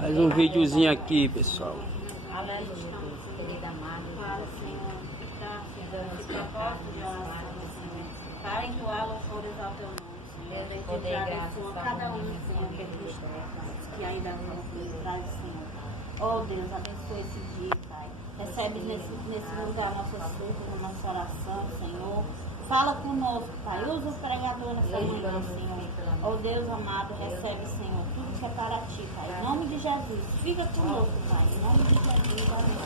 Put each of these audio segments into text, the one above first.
Mais um videozinho aqui, pessoal. Para entoar louvores ao teu nome, Senhor. Poder Senhor, cada um, Senhor, que ainda não foi traz, Senhor. Oh Deus, abençoe esse dia, Pai. Recebe nesse lugar nossa súplica, nossa oração, Senhor. Fala conosco, Pai. Usa o pregador nessa manhã, Senhor. Oh Deus amado, recebe, Senhor, tudo que é para ti, Pai. Em nome de Jesus. Fica conosco, Pai. Em nome de Jesus. Amém.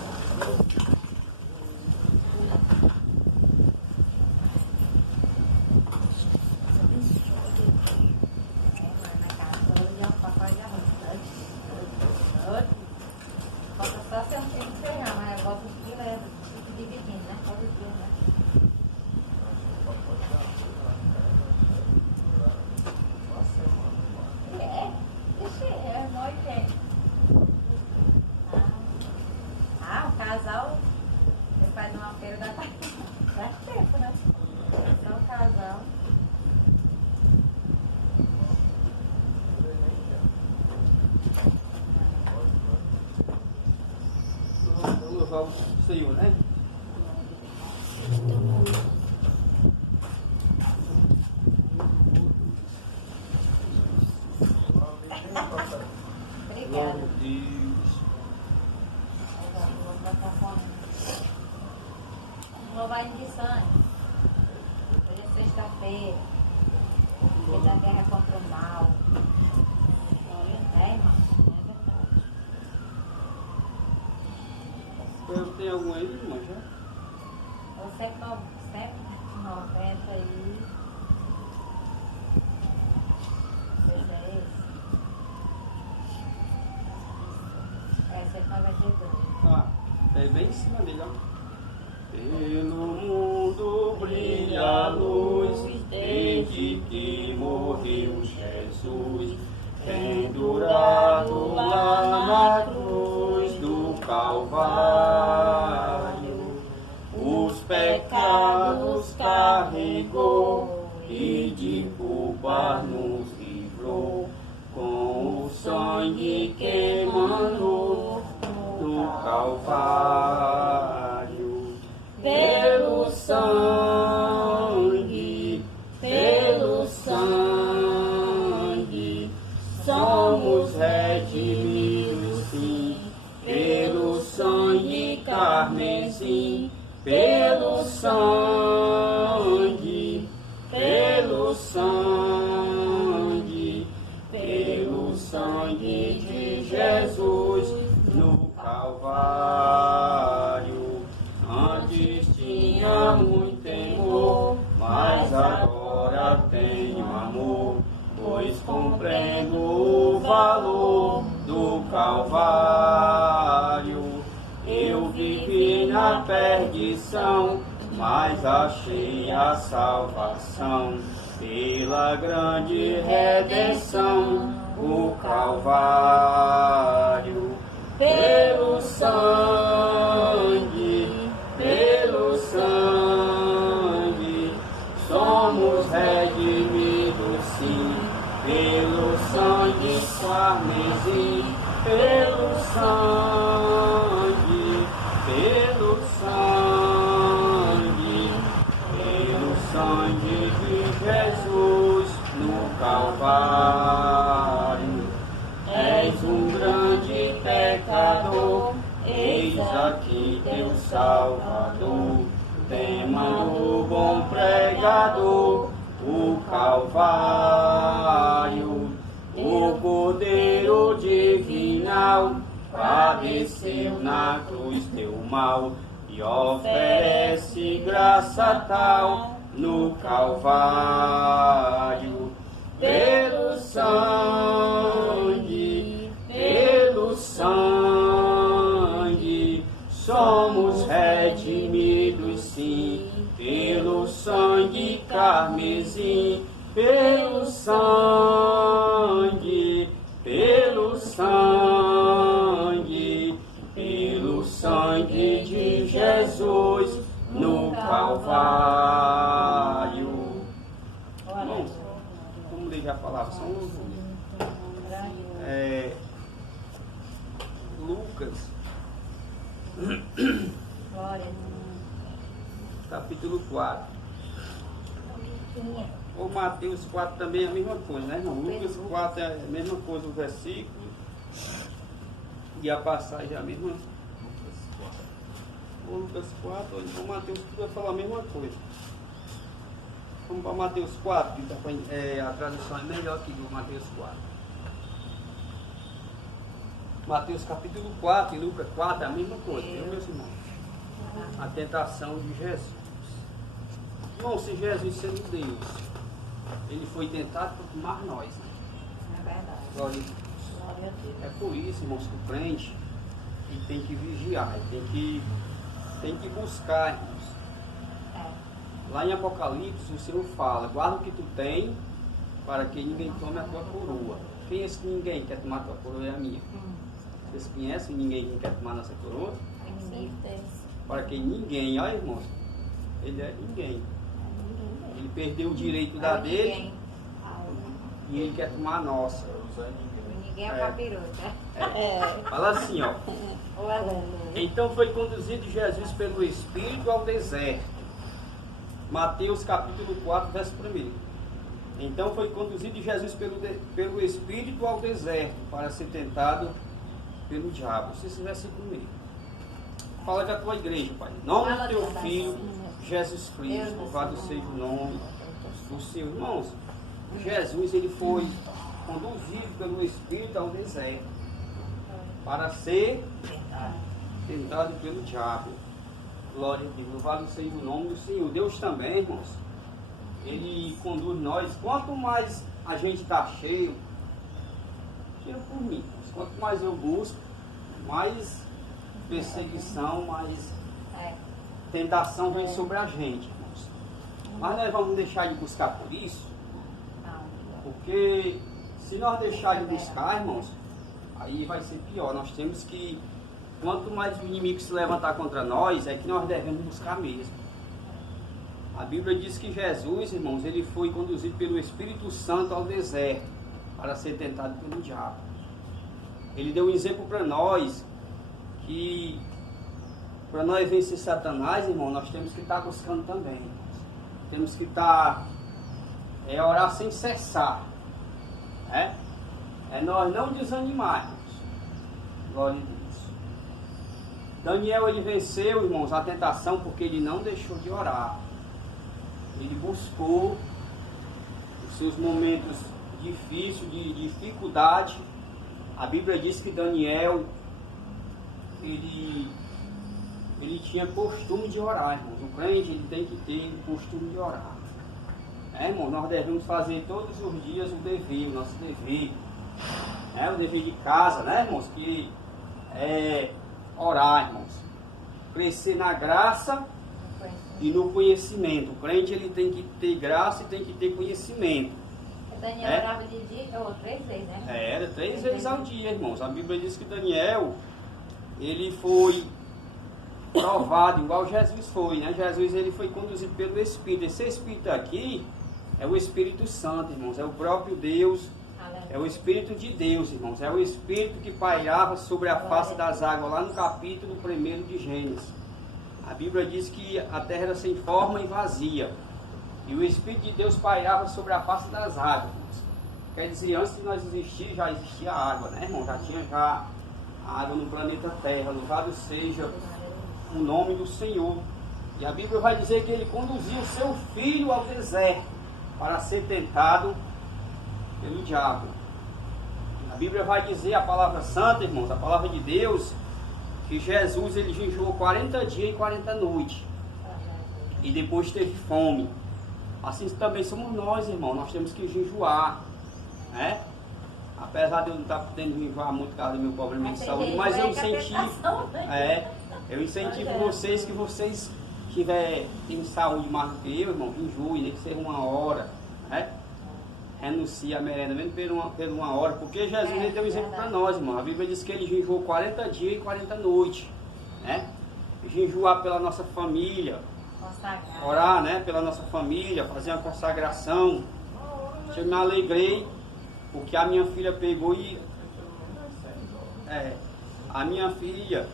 Só se eu não tenho que pegar, mas eu boto os quilos, fico dividindo, né? Pode ser, né? Nós tem. O casal, você faz uma feira da tarde. Dá tempo, né? Só o casal. Senhor, né? Obrigada. Louvar de sangue. Hoje é sexta-feira. Dia da guerra contra o mal. É, irmão? É verdade. Tem algum aí, irmã, já? Eu sempre 90 aí. Seja esse. É, 192. É bem em cima dele, ó. Pelo mundo brilha a luz, desde que morreu Jesus, pendurado lá na cruz do Calvário. Os pecados carregou e de culpa nos livrou, com o sangue que emanou do Calvário. Pelo sangue, somos redimidos, sim, pelo sangue carmesim, pelo sangue, de Jesus no Calvário. Antes tinha muito temor, mas agora tenho amor, pois compreendo o valor do Calvário. Eu vivi na perdição, mas achei a salvação, pela grande redenção, o Calvário. Pelo sangue, somos redimidos, sim, pelo sangue carmesim, pelo sangue de Jesus no Calvário. És um grande pecador, eis aqui teu Salvador, tema do bom pregador, o Calvário. O Cordeiro divinal padeceu na cruz teu mal e oferece graça tal no Calvário. Pelo sangue, somos redimidos, sim, pelo sangue carmesim, pelo sangue, de Jesus no Calvário. Irmãos, como ele já falava, são Lucas, Glória. capítulo 4. Ou Mateus 4 também é a mesma coisa, né, irmão? Lucas 4 é a mesma coisa, o versículo. E a passagem é a mesma. Ou Lucas 4, ou então Mateus, tudo vai falar a mesma coisa. Vamos para Mateus 4, que a tradução é melhor que do Mateus 4. Mateus capítulo 4 e Lucas 4 é a mesma coisa, viu, meus irmãos? A tentação de Jesus. Irmão, se Jesus sendo Deus, ele foi tentado por mais nós. Né? É verdade. Glória a Deus. É por isso, irmãos, que o crente ele tem que vigiar, ele tem que buscar, irmãos. Lá em Apocalipse, o Senhor fala: guarda o que tu tem, para que ninguém tome a tua coroa. Quem é esse ninguém que quer tomar a tua coroa? É a minha. Vocês conhecem ninguém que quer tomar nossa coroa? Para que ninguém, olha, irmãos, ele é ninguém. Ele perdeu o direito da dele e ele quer tomar a nossa. Ninguém é capiroto. Fala assim, ó. Então foi conduzido Jesus pelo Espírito ao deserto. Mateus capítulo 4, verso 1. Então foi conduzido Jesus pelo Espírito ao deserto para ser tentado pelo diabo. Esse versículo mesmo. Fala com a tua igreja, Pai. Em nome do teu Filho, Jesus Cristo, louvado seja o nome do Senhor. Irmãos, Jesus ele foi conduzido pelo Espírito ao deserto para ser tentado pelo diabo. Glória a Deus, louvado seja o nome do Senhor. Deus também, irmãos, ele conduz nós. Quanto mais a gente está cheio, tira por mim, irmãos. Quanto mais eu busco, mais perseguição, mais tentação vem sobre a gente, irmãos. Mas nós vamos deixar de buscar por isso, porque se nós deixar de buscar, irmãos, aí vai ser pior. Nós temos que, quanto mais o inimigo se levantar contra nós, é que nós devemos buscar mesmo. A Bíblia diz que Jesus, irmãos, ele foi conduzido pelo Espírito Santo ao deserto para ser tentado pelo diabo. Ele deu um exemplo para nós que para nós vencer Satanás, irmão, nós temos que estar buscando também. Temos que estar orar sem cessar. É nós não desanimarmos. Glória a Deus. Daniel ele venceu, irmãos, a tentação porque ele não deixou de orar. Ele buscou os seus momentos difíceis, de dificuldade. A Bíblia diz que Daniel ele tinha costume de orar, irmãos. O crente ele tem que ter o costume de orar. Irmão, nós devemos fazer todos os dias o dever, o nosso dever. O dever de casa, né, irmãos? Que é orar, irmãos. Crescer na graça e no conhecimento. O crente ele tem que ter graça e tem que ter conhecimento. Daniel orava de dia ou 3 vezes, né? Era 3 vezes ao dia, irmãos. A Bíblia diz que Daniel ele foi provado igual Jesus foi, né? Jesus ele foi conduzido pelo Espírito. Esse Espírito aqui é o Espírito Santo, irmãos. É o próprio Deus. É o Espírito de Deus, irmãos. É o Espírito que pairava sobre a face das águas, lá no capítulo 1 de Gênesis. A Bíblia diz que a terra era sem forma e vazia. E o Espírito de Deus pairava sobre a face das águas, irmãos. Quer dizer, antes de nós existir, já existia água, né, irmão? Já tinha a água no planeta Terra. Louvado seja o nome do Senhor. E a Bíblia vai dizer que ele conduziu o seu filho ao deserto para ser tentado pelo diabo. A Bíblia vai dizer, a palavra santa, irmãos, a palavra de Deus, que Jesus ele jejuou 40 dias e 40 noites. E depois teve fome. Assim também somos nós, irmãos. Nós temos que jejuar, né? Apesar de eu não estar podendo jejuar muito por causa do meu problema de saúde, mas eu incentivo, eu incentivo vocês, que vocês têm saúde mais do que eu, irmão, jejuem, nem que seja 1 hora, né? Renuncia a merenda, mesmo por uma hora, porque Jesus ele deu um exemplo para nós, irmão. A Bíblia diz que ele jejuou 40 dias e 40 noites, né? Jejuar pela nossa família, orar, né, pela nossa família, fazer uma consagração. Eu me alegrei Porque a minha filha pegou e... a minha filha...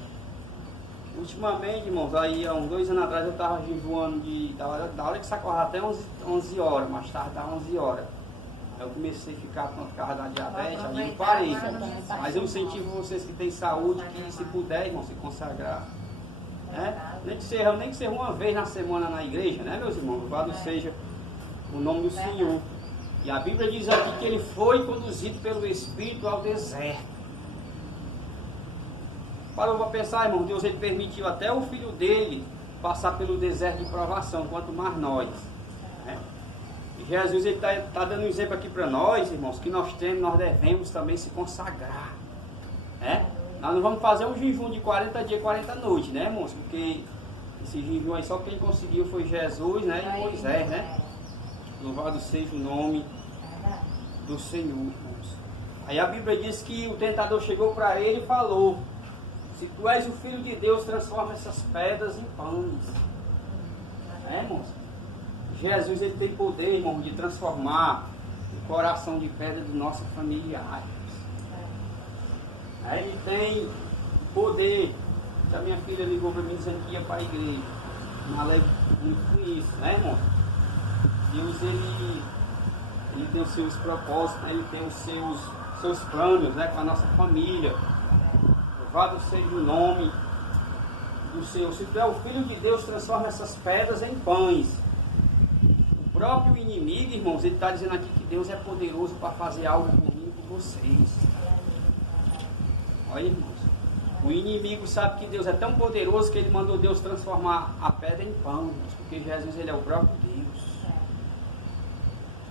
Ultimamente, irmãos, aí há uns 2 anos atrás eu estava jejuando da hora de socorrer até 11 horas, mais tarde das 11 horas. Aí eu comecei a ficar com a carga da diabetes, aí eu parei. Mas eu incentivo vocês que têm saúde, que se puder, irmão, se consagrar. Nem que seja uma vez na semana na igreja, né, meus irmãos? Louvado seja o nome do Senhor. E a Bíblia diz aqui que ele foi conduzido pelo Espírito ao deserto. Parou para pensar, irmão, Deus ele permitiu até o filho dele passar pelo deserto de provação, quanto mais nós. Né? E Jesus ele está dando um exemplo aqui para nós, irmãos, que nós devemos também se consagrar. Né? Nós não vamos fazer um jejum de 40 dias, 40 noites, né, irmãos? Porque esse jejum aí só quem conseguiu foi Jesus, né, e Moisés, né? Louvado seja o nome do Senhor, irmãos. Aí a Bíblia diz que o tentador chegou para ele e falou: se tu és o Filho de Deus, transforma essas pedras em pães. Irmãos? Jesus ele tem poder, irmão, de transformar o coração de pedra do nosso familiar. Ele tem poder. A minha filha ligou para mim dizendo que ia para a igreja. Me alegro muito com isso, né, irmão? Deus ele tem os seus propósitos, né? Ele tem os seus planos, né, com a nossa família. Louvado seja o nome do Senhor. Se tu é o Filho de Deus, transforma essas pedras em pães. O próprio inimigo, irmãos, ele está dizendo aqui que Deus é poderoso para fazer algo por mim e por vocês. Olha, irmãos. O inimigo sabe que Deus é tão poderoso que ele mandou Deus transformar a pedra em pão, irmãos, porque Jesus ele é o próprio Deus.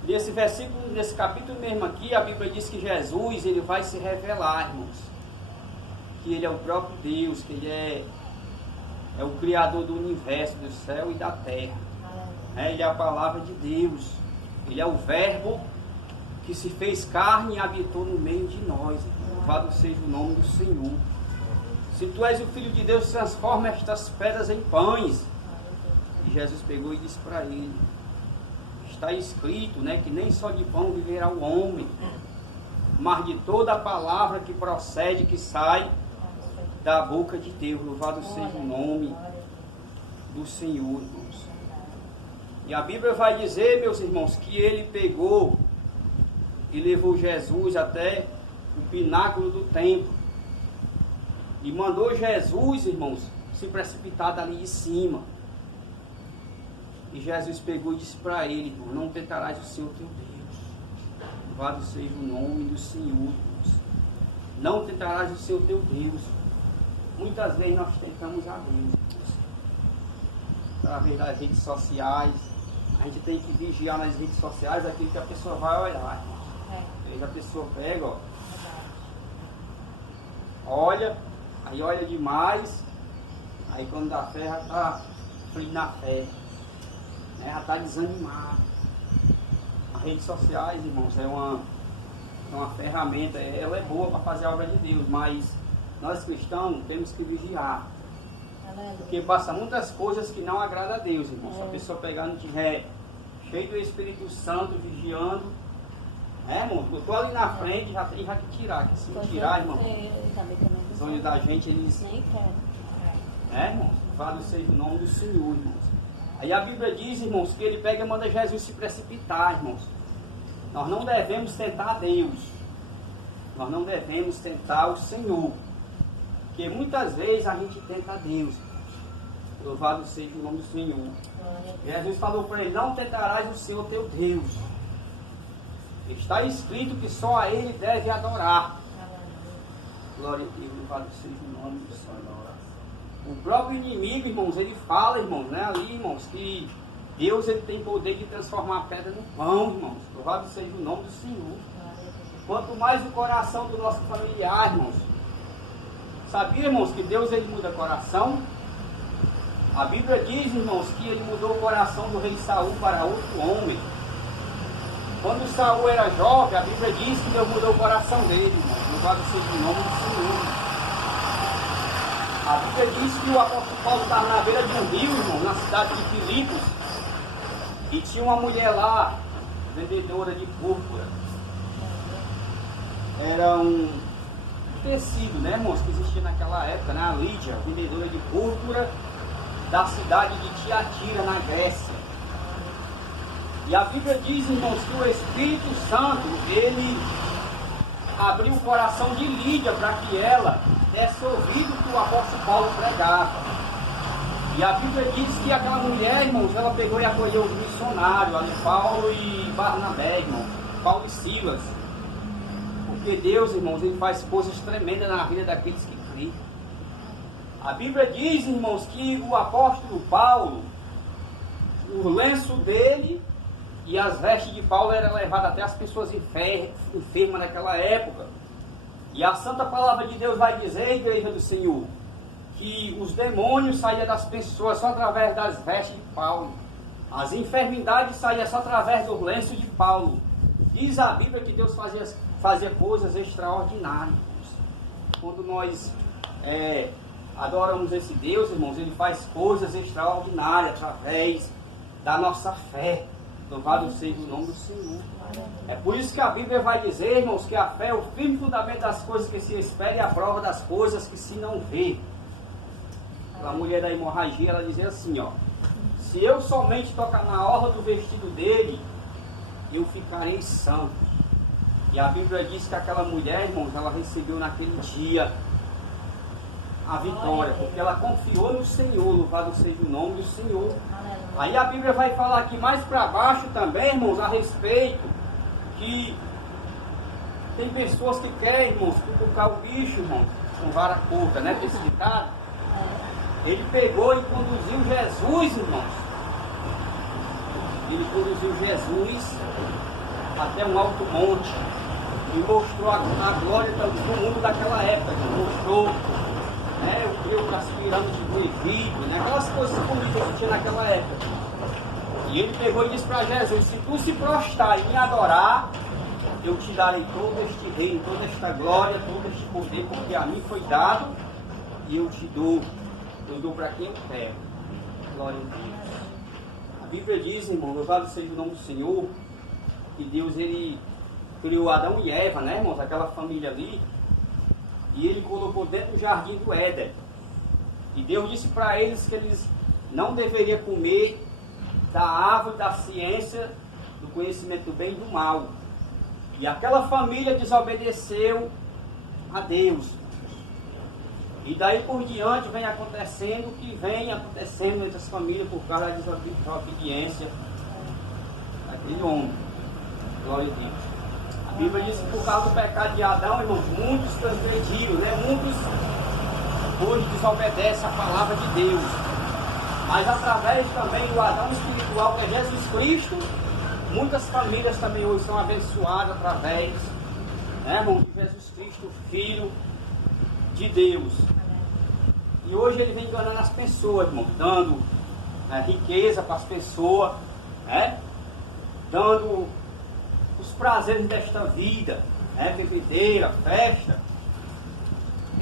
Nesse versículo, nesse capítulo mesmo aqui, a Bíblia diz que Jesus ele vai se revelar, irmãos. Que ele é o próprio Deus, que ele é o Criador do universo, do céu e da terra. Ele é a palavra de Deus. Ele é o Verbo que se fez carne e habitou no meio de nós. Louvado seja o nome do Senhor. Se tu és o Filho de Deus, transforma estas pedras em pães. E Jesus pegou e disse para ele: está escrito, né, que nem só de pão viverá o homem, mas de toda a palavra que procede, que sai da boca de Deus. Louvado seja o nome do Senhor, irmãos. E a Bíblia vai dizer, meus irmãos, que ele pegou e levou Jesus até o pináculo do templo e mandou Jesus, irmãos, se precipitar dali de cima. E Jesus pegou e disse para ele: irmão, não tentarás o Senhor teu Deus. Louvado seja o nome do Senhor, irmãos. Não tentarás o Senhor teu Deus. Muitas vezes nós tentamos a Deus, através das redes sociais. A gente tem que vigiar nas redes sociais aquilo que a pessoa vai olhar. Às vezes a pessoa pega, olha, aí olha demais, aí quando dá fé já está frio na fé, né? Já está desanimado. As redes sociais, irmãos, é uma ferramenta, ela é boa para fazer a obra de Deus, mas nós cristãos temos que vigiar. Porque passa muitas coisas que não agradam a Deus, irmão. Se a pessoa pegar não tiver cheio do Espírito Santo, vigiando, irmão, eu estou ali na frente, já tem que tirar. Que se não tirar, irmão, os olhos da gente, eles... irmão, louvado seja o nome do Senhor, irmãos. Aí a Bíblia diz, irmãos, que ele pega e manda Jesus se precipitar, irmãos. Nós não devemos tentar a Deus. Nós não devemos tentar o Senhor. Porque muitas vezes a gente tenta a Deus. Louvado seja o nome do Senhor. Jesus falou para ele: não tentarás o Senhor teu Deus. Está escrito que só a Ele deve adorar. Glória a Deus, louvado seja o nome do Senhor. O próprio inimigo, irmãos, ele fala, irmãos, né, ali, irmãos, que Deus ele tem poder de transformar a pedra no pão, irmãos. Louvado seja o nome do Senhor. Quanto mais o coração do nosso familiar, irmãos. Sabia, irmãos, que Deus ele muda coração? A Bíblia diz, irmãos, que ele mudou o coração do rei Saul para outro homem. Quando Saul era jovem, a Bíblia diz que Deus mudou o coração dele, irmãos. Louvado seja o nome do Senhor. A Bíblia diz que o apóstolo Paulo estava na beira de um rio, irmão, na cidade de Filipos. E tinha uma mulher lá, vendedora de púrpura. era um tecido, né, irmãos, que existia naquela época, né? A Lídia, vendedora de púrpura da cidade de Tiatira, na Grécia. E a Bíblia diz, irmãos, que o Espírito Santo, ele abriu o coração de Lídia para que ela desse ouvido que o apóstolo Paulo pregava. E a Bíblia diz que aquela mulher, irmãos, ela pegou e acolheu os missionários, ali Paulo e Barnabé, irmão, Paulo e Silas. Porque Deus, irmãos, ele faz coisas tremendas na vida daqueles que creem. A Bíblia diz, irmãos, que o apóstolo Paulo, o lenço dele e as vestes de Paulo eram levadas até as pessoas enfermas naquela época. E a santa palavra de Deus vai dizer, igreja do Senhor, que os demônios saíam das pessoas só através das vestes de Paulo. As enfermidades saíam só através do lenço de Paulo. Diz a Bíblia que Deus fazia coisas extraordinárias. Quando nós adoramos esse Deus, irmãos, ele faz coisas extraordinárias através da nossa fé. Louvado seja o nome do Senhor. É por isso que a Bíblia vai dizer, irmãos, que a fé é o firme fundamento das coisas que se espera e a prova das coisas que se não vê. A mulher da hemorragia, ela dizia assim, ó: se eu somente tocar na orla do vestido dele, eu ficarei sã. E a Bíblia diz que aquela mulher, irmãos, ela recebeu naquele dia a vitória, porque ela confiou no Senhor. Louvado seja o nome do Senhor. Aí a Bíblia vai falar aqui mais para baixo também, irmãos, a respeito que tem pessoas que querem, irmãos, cutucar o bicho, irmãos, com vara curta, né? Esse ditado. Ele pegou e conduziu Jesus, irmãos. Ele conduziu Jesus até um alto monte e mostrou a glória do mundo daquela época. Mostrou, né, eu creio, das pirâmides de Bonifício, né, aquelas coisas bonitas que tinha naquela época. E ele pegou e disse para Jesus: se tu se prostrar e me adorar, eu te darei todo este reino, toda esta glória, todo este poder, porque a mim foi dado e eu te dou. Eu dou para quem eu quero. Glória a Deus. A Bíblia diz, irmão, louvado seja o nome do Senhor, que Deus, ele criou Adão e Eva, né, irmãos, aquela família ali, e ele colocou dentro do jardim do Éden. E Deus disse para eles que eles não deveriam comer da árvore da ciência, do conhecimento do bem e do mal. E aquela família desobedeceu a Deus. E daí por diante vem acontecendo o que vem acontecendo entre as famílias por causa da desobediência daquele homem. Glória a Deus. A Bíblia diz que por causa do pecado de Adão, irmãos, muitos transgrediram, né? Muitos hoje desobedecem a palavra de Deus. Mas através também do Adão espiritual, que é Jesus Cristo, muitas famílias também hoje são abençoadas através, né, irmão, de Jesus Cristo, Filho de Deus. E hoje ele vem enganando as pessoas, irmão, dando riqueza para as pessoas, né? Dando os prazeres desta vida, né? Bebedeira, festa.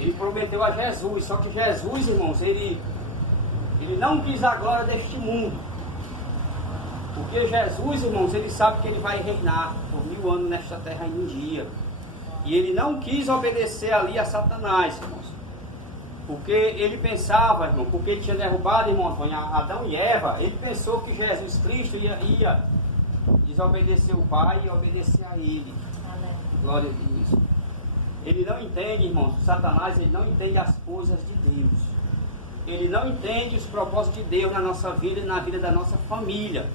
Ele prometeu a Jesus, só que Jesus, irmãos, ele não quis a glória deste mundo. Porque Jesus, irmãos, ele sabe que ele vai reinar por 1000 anos nesta terra em um dia. E ele não quis obedecer ali a Satanás, irmãos. Porque ele pensava, irmão, porque ele tinha derrubado, irmão, Adão e Eva, ele pensou que Jesus Cristo ia desobedecer o Pai e obedecer a ele. Amém. Glória a Deus. Ele não entende, irmãos, o Satanás, ele não entende as coisas de Deus. Ele não entende os propósitos de Deus na nossa vida e na vida da nossa família.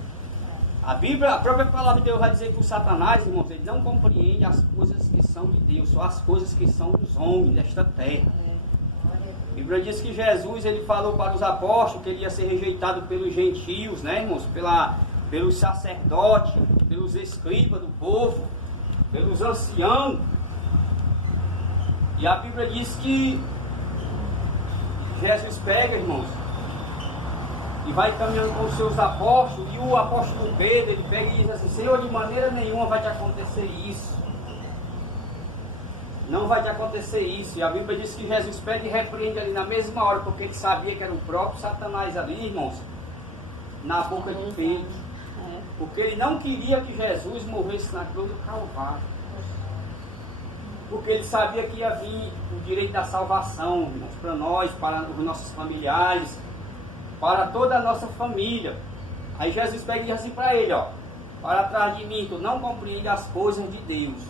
A Bíblia, a própria palavra de Deus vai dizer que o Satanás, irmãos, ele não compreende as coisas que são de Deus, só as coisas que são dos homens desta terra. A Bíblia diz que Jesus, ele falou para os apóstolos que ele ia ser rejeitado pelos gentios, né, irmãos, pelos sacerdotes, pelos escribas do povo, pelos anciãos. E a Bíblia diz que Jesus pega, irmãos, e vai caminhando com os seus apóstolos, e o apóstolo Pedro, ele pega e diz assim: Senhor, de maneira nenhuma vai te acontecer isso. Não vai te acontecer isso. E a Bíblia diz que Jesus pega e repreende ali na mesma hora, porque ele sabia que era o próprio Satanás ali, irmãos, na boca de Pedro. Porque ele não queria que Jesus morresse na cruz do Calvário. porque ele sabia que ia vir o direito da salvação, irmãos, para nós, para os nossos familiares, para toda a nossa família. Aí Jesus pega e diz assim para ele, ó: para trás de mim, tu não compreende as coisas de Deus,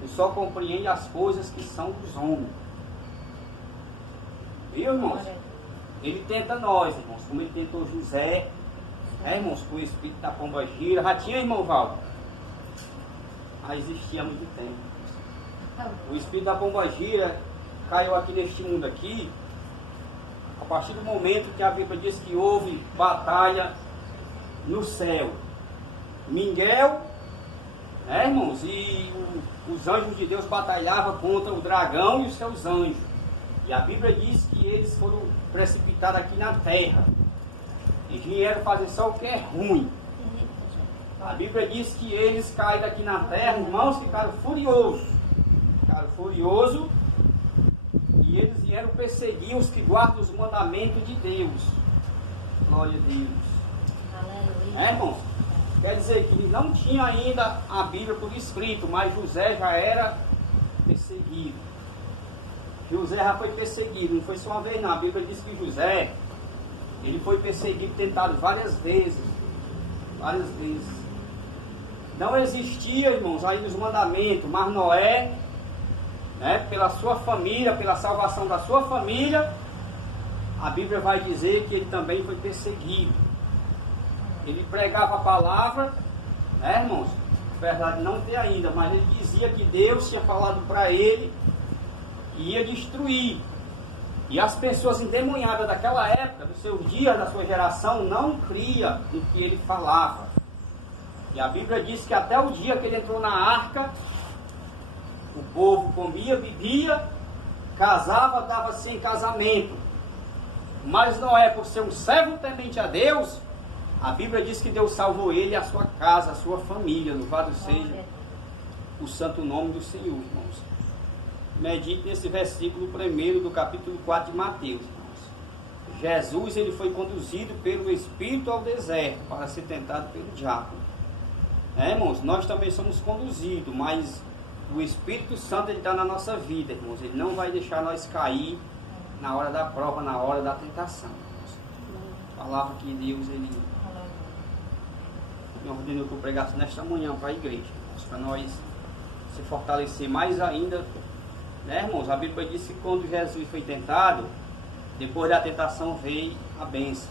tu só compreende as coisas que são dos homens. Viu, irmãos? Ele tenta nós, irmãos, como ele tentou José, irmãos, com o espírito da pombagira. Já tinha, irmão Valdo? Já existia há muito tempo. O espírito da pombagira caiu aqui neste mundo aqui, a partir do momento que a Bíblia diz que houve batalha no céu. Miguel, irmãos, e os anjos de Deus batalhavam contra o dragão e os seus anjos. E a Bíblia diz que eles foram precipitados aqui na terra. E vieram fazer só o que é ruim. A Bíblia diz que eles caíram aqui na terra, irmãos, ficaram furiosos. E eles vieram perseguir os que guardam os mandamentos de Deus. Glória a Deus. Aleluia. Irmãos? Quer dizer que não tinha ainda a Bíblia por escrito, mas José já era perseguido. José já foi perseguido, não foi só uma vez não. A Bíblia diz que José, ele foi perseguido, tentado várias vezes. Não existia, irmãos, aí os mandamentos, mas Noé, pela sua família, pela salvação da sua família, a Bíblia vai dizer que ele também foi perseguido. Ele pregava a palavra, irmãos, verdade não tem ainda, mas ele dizia que Deus tinha falado para ele que ia destruir. E as pessoas endemoniadas daquela época, dos seus dias, da sua geração, não criam no que ele falava. E a Bíblia diz que até o dia que ele entrou na arca, o povo comia, bebia, casava, dava-se em casamento. Mas Noé, por ser um servo temente a Deus, a Bíblia diz que Deus salvou ele e a sua casa, a sua família. Louvado seja o santo nome do Senhor, irmãos. Medite nesse versículo 1 do capítulo 4 de Mateus, irmãos. Jesus, ele foi conduzido pelo Espírito ao deserto para ser tentado pelo diabo. Irmãos, nós também somos conduzidos, mas o Espírito Santo, ele está na nossa vida, irmãos. Ele não vai deixar nós cair na hora da prova, na hora da tentação, irmãos. A palavra que Deus, ele me ordenou que eu pregasse nesta manhã para a igreja, irmãos, para nós se fortalecer mais ainda, irmãos? A Bíblia diz que quando Jesus foi tentado, depois da tentação veio a bênção.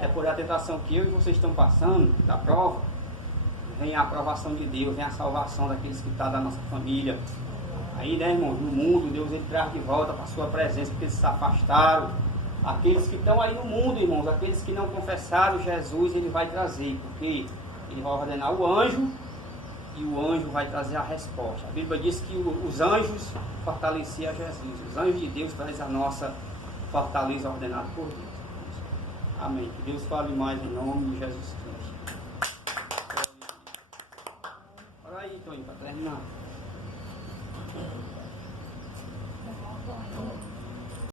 Depois da tentação que eu e vocês estão passando, da prova, vem a aprovação de Deus, vem a salvação daqueles que estão da nossa família. Aí, irmãos, no mundo, Deus, ele traz de volta para a sua presença, porque eles se afastaram. Aqueles que estão aí no mundo, irmãos, aqueles que não confessaram Jesus, ele vai trazer, porque ele vai ordenar o anjo, e o anjo vai trazer a resposta. A Bíblia diz que os anjos fortaleciam Jesus. Os anjos de Deus trazem a nossa fortaleza ordenada por Deus. Amém. Que Deus fale mais em nome de Jesus Cristo. Olha aí, Toninho, para terminar.